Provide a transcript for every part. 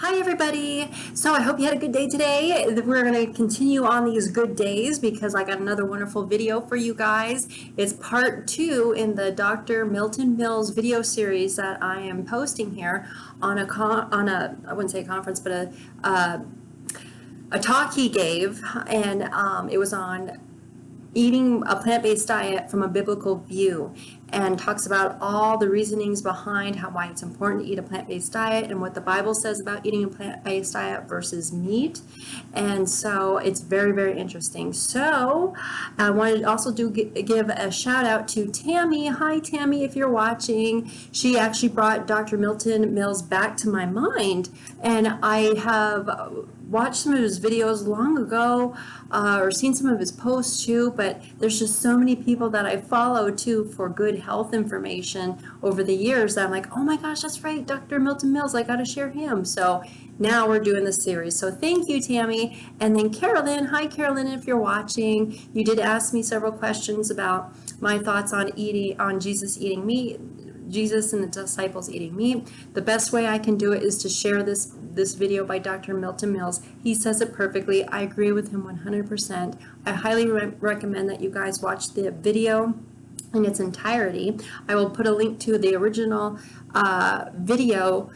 Hi everybody! So I hope you had a good day today. We're going to continue on these good days because I got another wonderful video for you guys. It's part 2 in the Dr. Milton Mill's video series that I am posting here on I wouldn't say a conference, but a talk he gave, and it was on eating a plant-based diet from a biblical view, and talks about all the reasonings behind why it's important to eat a plant-based diet and what the Bible says about eating a plant-based diet versus meat. And so it's very, very interesting. So I wanted to also give a shout out to Tammy. Hi Tammy, if you're watching. She actually brought Dr. Milton Mills back to my mind, and I have watched some of his videos long ago, or seen some of his posts too, but there's just so many people that I follow too for good health information over the years that I'm like, oh my gosh, that's right, Dr. Milton Mills, I gotta share him. So now we're doing this series. So thank you, Tammy. And then Carolyn, hi Carolyn, if you're watching. You did ask me several questions about my thoughts on Jesus eating meat, Jesus and the disciples eating meat. The best way I can do it is to share this video by Dr. Milton Mills. He says it perfectly. I agree with him 100%. I highly recommend that you guys watch the video in its entirety. I will put a link to the original video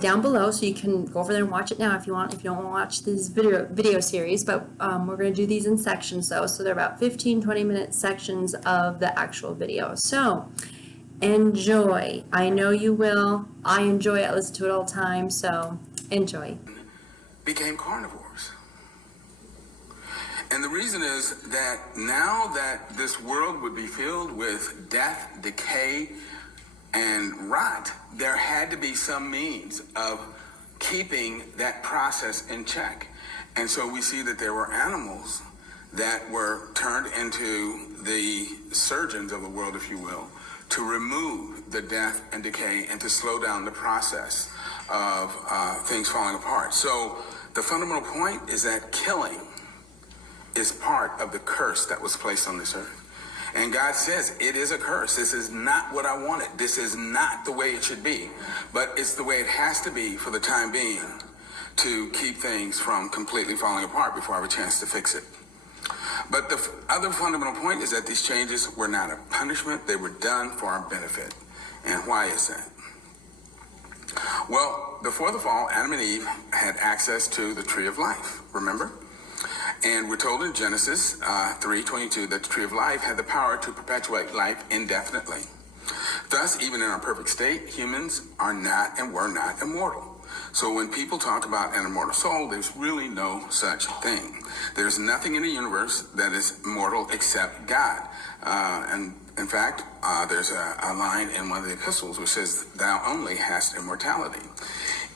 down below, so you can go over there and watch it now if you want. If you don't want to watch this video series, but we're going to do these in sections though, so they're about 15-20 minute sections of the actual video. So enjoy. I know you will. I enjoy it. I listen to it all the time, so enjoy. Became carnivores. And the reason is that now that this world would be filled with death, decay, and rot, there had to be some means of keeping that process in check. And so we see that there were animals that were turned into the surgeons of the world, if you will, to remove the death and decay and to slow down the process of things falling apart. So the fundamental point is that killing is part of the curse that was placed on this earth. And God says, it is a curse. This is not what I wanted. This is not the way it should be. But it's the way it has to be for the time being to keep things from completely falling apart before I have a chance to fix it. But the other fundamental point is that these changes were not a punishment. They were done for our benefit. And why is that? Well, before the fall, Adam and Eve had access to the tree of life, remember? And we're told in Genesis 3:22 that the tree of life had the power to perpetuate life indefinitely. Thus, even in our perfect state, humans are not and were not immortal. So when people talk about an immortal soul, there's really no such thing. There's nothing in the universe that is immortal except God. And in fact, there's a line in one of the epistles which says, thou only hast immortality.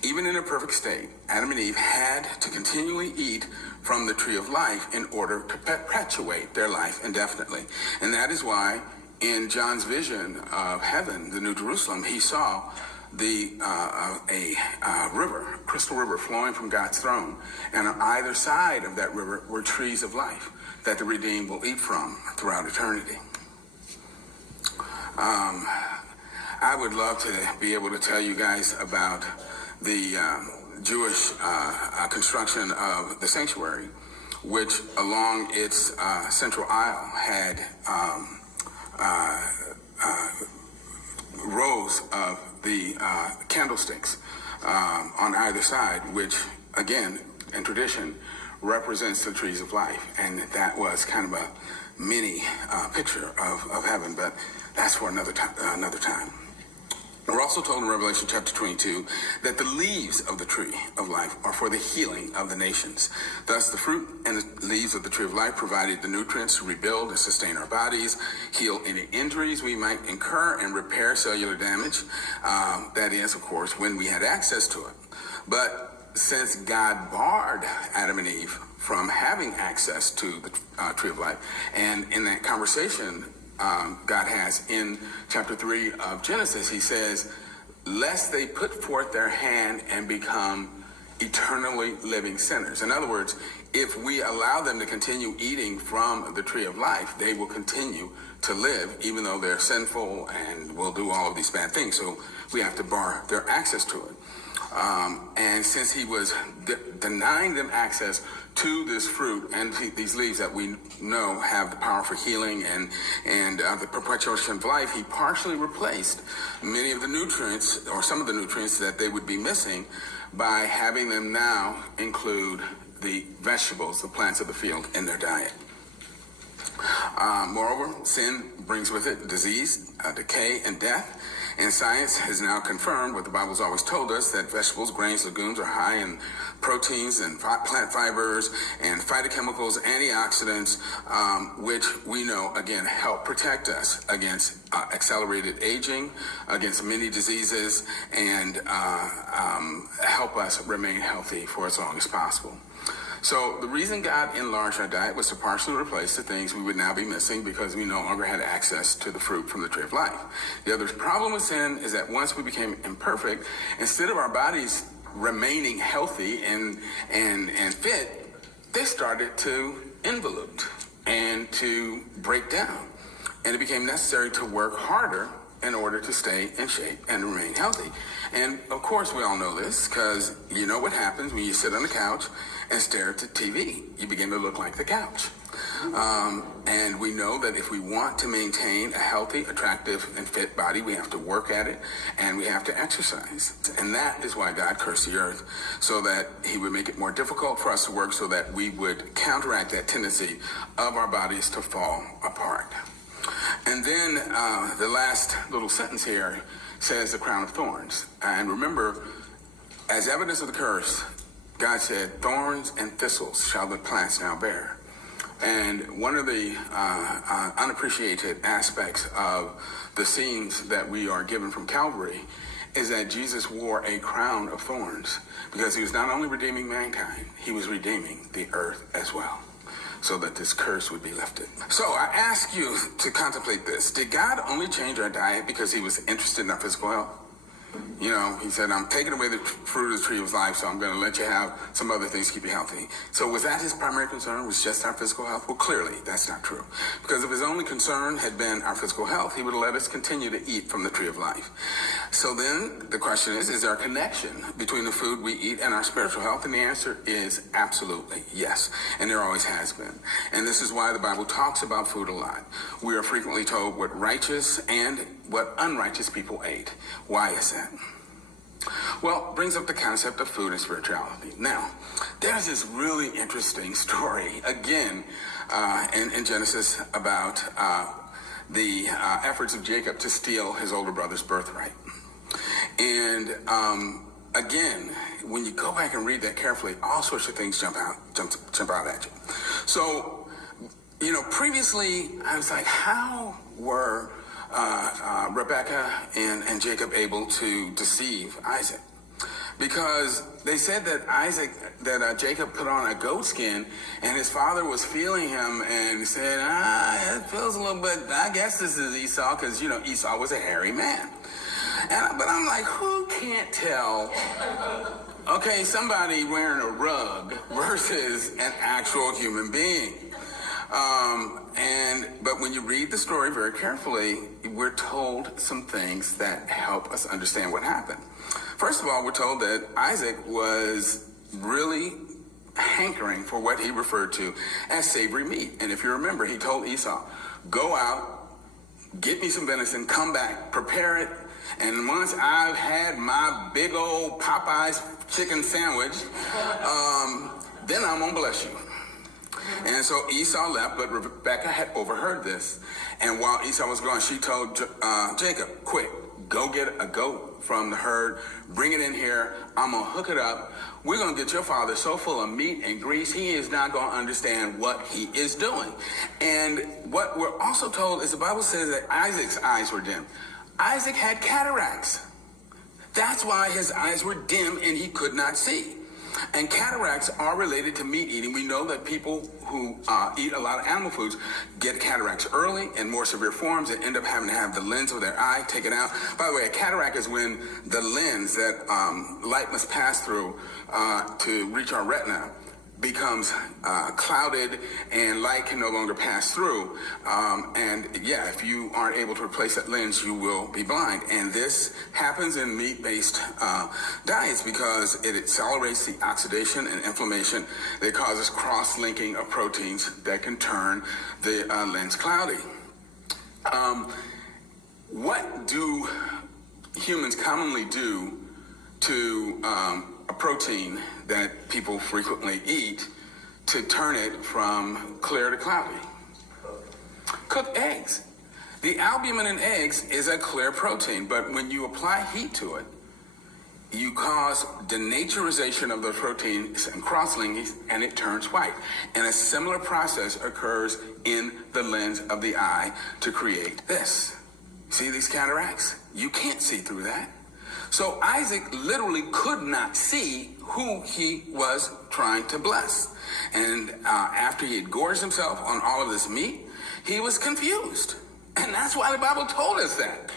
Even in a perfect state, Adam and Eve had to continually eat from the tree of life in order to perpetuate their life indefinitely. And that is why in John's vision of heaven, the New Jerusalem, he saw a river, crystal river flowing from God's throne. And on either side of that river were trees of life that the redeemed will eat from throughout eternity. I would love to be able to tell you guys about the Jewish construction of the sanctuary, which along its central aisle had rows of the candlesticks on either side, which again, in tradition, represents the trees of life. And that was kind of a mini picture of heaven, but that's for another time. We're also told in Revelation chapter 22 that the leaves of the tree of life are for the healing of the nations. Thus, the fruit and the leaves of the tree of life provided the nutrients to rebuild and sustain our bodies, heal any injuries we might incur, and repair cellular damage. That is, of course, when we had access to it. But since God barred Adam and Eve from having access to the tree of life, and in that conversation God has in chapter 3 of Genesis, he says, lest they put forth their hand and become eternally living sinners. In other words, if we allow them to continue eating from the tree of life, they will continue to live, even though they're sinful and will do all of these bad things. So we have to bar their access to it. And since he was denying them access to this fruit and these leaves that we know have the power for healing and the perpetuation of life, he partially replaced many of the nutrients, or some of the nutrients that they would be missing, by having them now include the vegetables, the plants of the field, in their diet. Moreover, sin brings with it disease, decay, and death. And science has now confirmed what the Bible's always told us, that vegetables, grains, legumes are high in proteins and plant fibers and phytochemicals, antioxidants, which we know, again, help protect us against accelerated aging, against many diseases, and help us remain healthy for as long as possible. So the reason God enlarged our diet was to partially replace the things we would now be missing because we no longer had access to the fruit from the tree of life. The other problem with sin is that once we became imperfect, instead of our bodies remaining healthy and fit, they started to involute and to break down. And it became necessary to work harder in order to stay in shape and remain healthy. And of course we all know this because you know what happens when you sit on the couch and stare at the TV. You begin to look like the couch. And we know that if we want to maintain a healthy, attractive, and fit body, we have to work at it and we have to exercise. And that is why God cursed the earth, so that he would make it more difficult for us to work, so that we would counteract that tendency of our bodies to fall apart. And then the last little sentence here says the crown of thorns. And remember, as evidence of the curse, God said, thorns and thistles shall the plants now bear. And one of the unappreciated aspects of the scenes that we are given from Calvary is that Jesus wore a crown of thorns, because he was not only redeeming mankind, he was redeeming the earth as well, so that this curse would be lifted. So I ask you to contemplate this. Did God only change our diet because he was interested in our physical health? You know, he said, I'm taking away the fruit of the tree of life, so I'm going to let you have some other things to keep you healthy. So was that his primary concern, was just our physical health? Well, clearly, that's not true. Because if his only concern had been our physical health, he would have let us continue to eat from the tree of life. So then the question is there a connection between the food we eat and our spiritual health? And the answer is absolutely yes. And there always has been. And this is why the Bible talks about food a lot. We are frequently told what righteous and what unrighteous people ate. Why is that? Well, it brings up the concept of food and spirituality. Now, there's this really interesting story, again, in Genesis about the efforts of Jacob to steal his older brother's birthright. And again, when you go back and read that carefully, all sorts of things jump out at you. So, you know, previously, I was like, how were Rebecca and Jacob able to deceive Isaac? Because they said that Jacob put on a goat skin and his father was feeling him and said, it feels a little bit, I guess this is Esau, because, you know, Esau was a hairy man. But I'm like, who can't tell, okay, somebody wearing a rug versus an actual human being? But when you read the story very carefully, we're told some things that help us understand what happened. First of all, we're told that Isaac was really hankering for what he referred to as savory meat. And if you remember, he told Esau, go out, get me some venison, come back, prepare it, and once I've had my big old Popeye's chicken sandwich, then I'm gonna bless you. And so Esau left, but Rebecca had overheard this. And while Esau was gone, she told Jacob, quick, go get a goat from the herd, bring it in here, I'm going to hook it up. We're going to get your father so full of meat and grease, he is not going to understand what he is doing. And what we're also told is the Bible says that Isaac's eyes were dim. Isaac had cataracts. That's why his eyes were dim and he could not see. And cataracts are related to meat eating. We know that people who eat a lot of animal foods get cataracts early in more severe forms and end up having to have the lens of their eye taken out. By the way, a cataract is when the lens that light must pass through to reach our retina becomes clouded and light can no longer pass through. And yeah, if you aren't able to replace that lens, you will be blind. And this happens in meat-based diets because it accelerates the oxidation and inflammation that causes cross-linking of proteins that can turn the lens cloudy. What do humans commonly do to a protein that people frequently eat to turn it from clear to cloudy? Cook eggs. The albumin in eggs is a clear protein, but when you apply heat to it, you cause denaturization of the protein and cross-linking, and it turns white. And a similar process occurs in the lens of the eye to create this. See these cataracts? You can't see through that. So Isaac literally could not see who he was trying to bless. And after he had gorged himself on all of this meat, he was confused. And that's why the Bible told us that.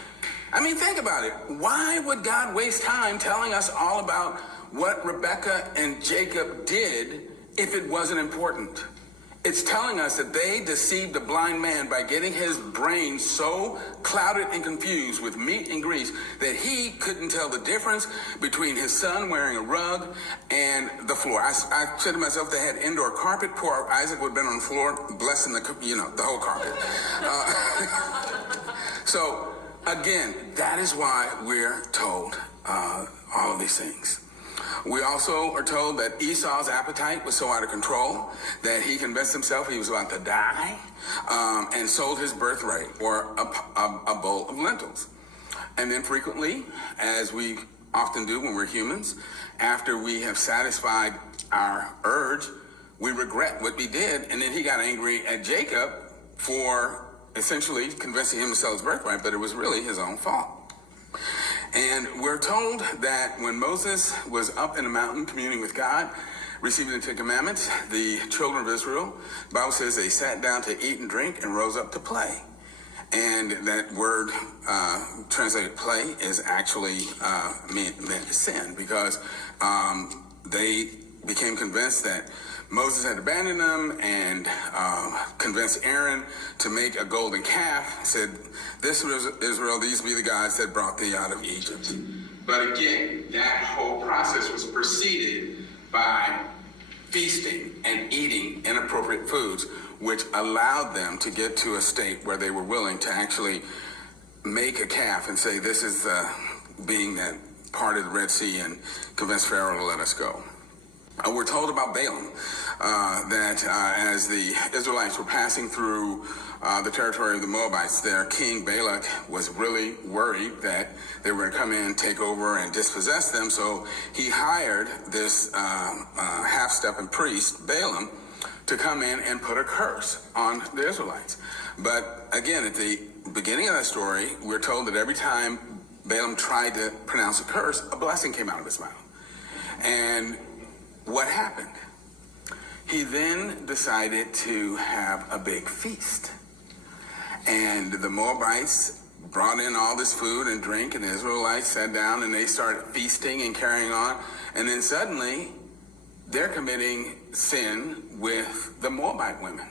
I mean, think about it. Why would God waste time telling us all about what Rebekah and Jacob did if it wasn't important? It's telling us that they deceived the blind man by getting his brain so clouded and confused with meat and grease that he couldn't tell the difference between his son wearing a rug and the floor. I said to myself, they had indoor carpet. Poor Isaac would have been on the floor blessing the whole carpet. So again, that is why we're told all of these things. We also are told that Esau's appetite was so out of control that he convinced himself he was about to die and sold his birthright or a bowl of lentils. And then frequently, as we often do when we're humans, after we have satisfied our urge, we regret what we did. And then he got angry at Jacob for essentially convincing him to sell his birthright, but it was really his own fault. And we're told that when Moses was up in the mountain communing with God, receiving the Ten Commandments, the children of Israel, the Bible says they sat down to eat and drink and rose up to play. And that word translated play is actually meant sin, because they became convinced that Moses had abandoned them and convinced Aaron to make a golden calf. Said, "This was Israel, these be the gods that brought thee out of Egypt." But again, that whole process was preceded by feasting and eating inappropriate foods, which allowed them to get to a state where they were willing to actually make a calf and say, "This is being that part of the Red Sea," and convince Pharaoh to let us go. We're told about Balaam, that as the Israelites were passing through the territory of the Moabites, their king Balak was really worried that they were going to come in, take over, and dispossess them. So he hired this half-stepping priest, Balaam, to come in and put a curse on the Israelites. But again, at the beginning of that story, we're told that every time Balaam tried to pronounce a curse, a blessing came out of his mouth. And what happened? He then decided to have a big feast. And the Moabites brought in all this food and drink, and the Israelites sat down and they started feasting and carrying on. And then suddenly, they're committing sin with the Moabite women.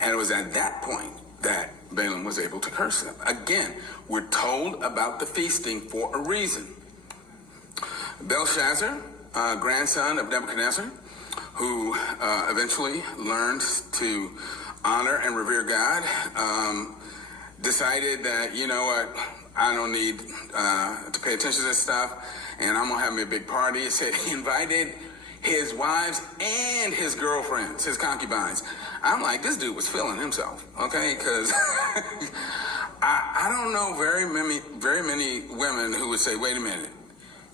And it was at that point that Balaam was able to curse them. Again, we're told about the feasting for a reason. Belshazzar, grandson of Nebuchadnezzar, who eventually learned to honor and revere God, decided that, you know what, I don't need to pay attention to this stuff, and I'm going to have me a big party. He said he invited his wives and his girlfriends, his concubines. I'm like, this dude was feeling himself, okay? Because I don't know very many women who would say, wait a minute,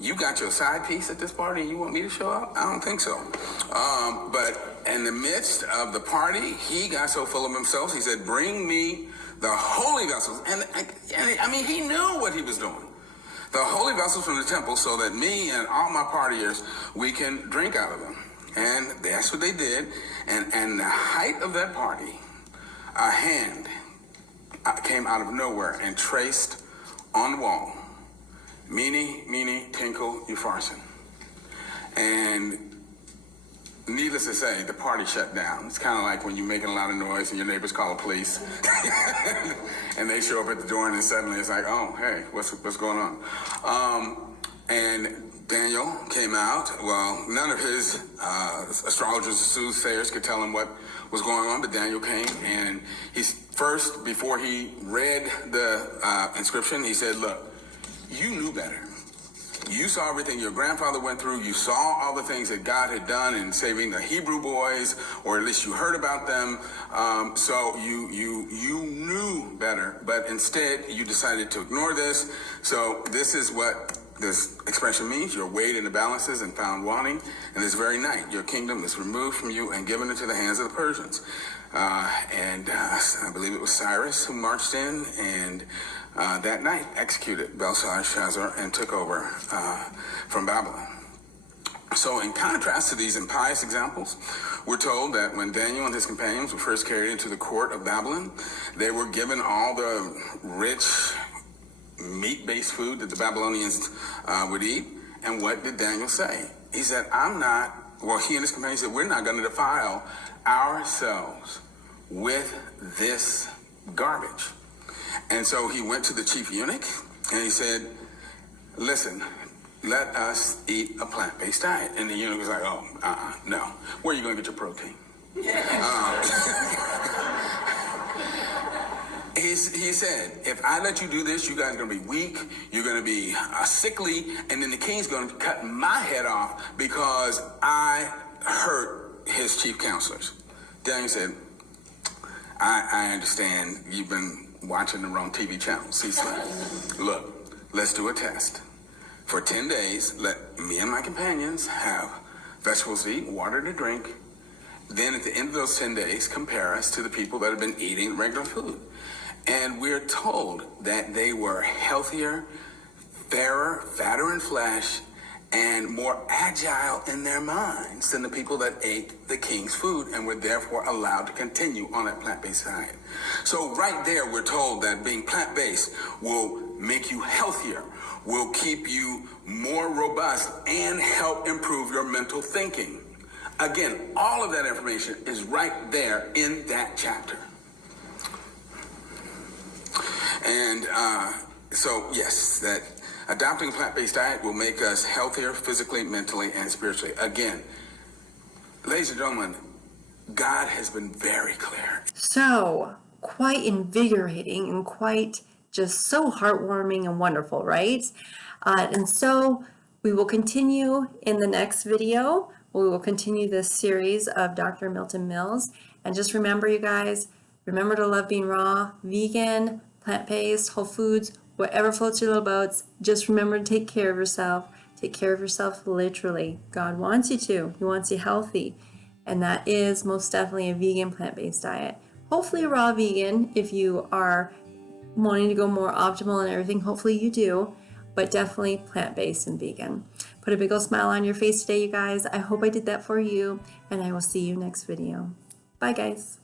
you got your side piece at this party and you want me to show up? I don't think so. But in the midst of the party, he got so full of himself, he said, bring me the holy vessels. And I mean, he knew what he was doing. The holy vessels from the temple, so that me and all my partiers, we can drink out of them. And that's what they did. And the height of that party, a hand came out of nowhere and traced on the wall, "Meeny, meeny, tinkle, you farcin'." And needless to say, the party shut down. It's kind of like when you're making a lot of noise and your neighbors call the police, and they show up at the door, and then suddenly it's like, oh, hey, what's going on? And Daniel came out. Well, none of his astrologers or soothsayers could tell him what was going on, but Daniel came, and first, before he read the inscription, he said, look, you knew better. You saw everything your grandfather went through. You saw all the things that God had done in saving the Hebrew boys, or at least you heard about them. So you knew better, but instead you decided to ignore this. So this is what this expression means. You're weighed in the balances and found wanting. And this very night, your kingdom is removed from you and given into the hands of the Persians. And I believe it was Cyrus who marched in and that night executed Belshazzar and took over from Babylon. So in contrast to these impious examples, we're told that when Daniel and his companions were first carried into the court of Babylon, they were given all the rich meat-based food that the Babylonians would eat. And what did Daniel say? He said, he and his companions said, we're not going to defile ourselves with this garbage. And so he went to the chief eunuch and he said, listen, let us eat a plant-based diet. And the eunuch was like, no. Where are you going to get your protein? He said, if I let you do this, you guys are going to be weak, you're going to be sickly, and then the king's going to cut my head off because I hurt his chief counselors. Daniel said, I understand you've been watching the wrong TV channels. He said, look, let's do a test. For 10 days, let me and my companions have vegetables to eat, water to drink. Then at the end of those 10 days, compare us to the people that have been eating regular food. And we're told that they were healthier, fairer, fatter in flesh, and more agile in their minds than the people that ate the king's food and were therefore allowed to continue on that plant-based diet. So right there, we're told that being plant-based will make you healthier, will keep you more robust, and help improve your mental thinking. Again, all of that information is right there in that chapter. And so, yes, that adopting a plant-based diet will make us healthier physically, mentally, and spiritually. Again, ladies and gentlemen, God has been very clear. So, quite invigorating and quite just so heartwarming and wonderful, right? And so we will continue in the next video. We will continue this series of Dr. Milton Mills. And just remember, you guys, remember to love being raw, vegan, plant-based, whole foods, whatever floats your little boats. Just remember to take care of yourself. Take care of yourself literally. God wants you to. He wants you healthy. And that is most definitely a vegan plant-based diet. Hopefully a raw vegan if you are wanting to go more optimal and everything. Hopefully you do. But definitely plant-based and vegan. Put a big old smile on your face today, you guys. I hope I did that for you. And I will see you next video. Bye, guys.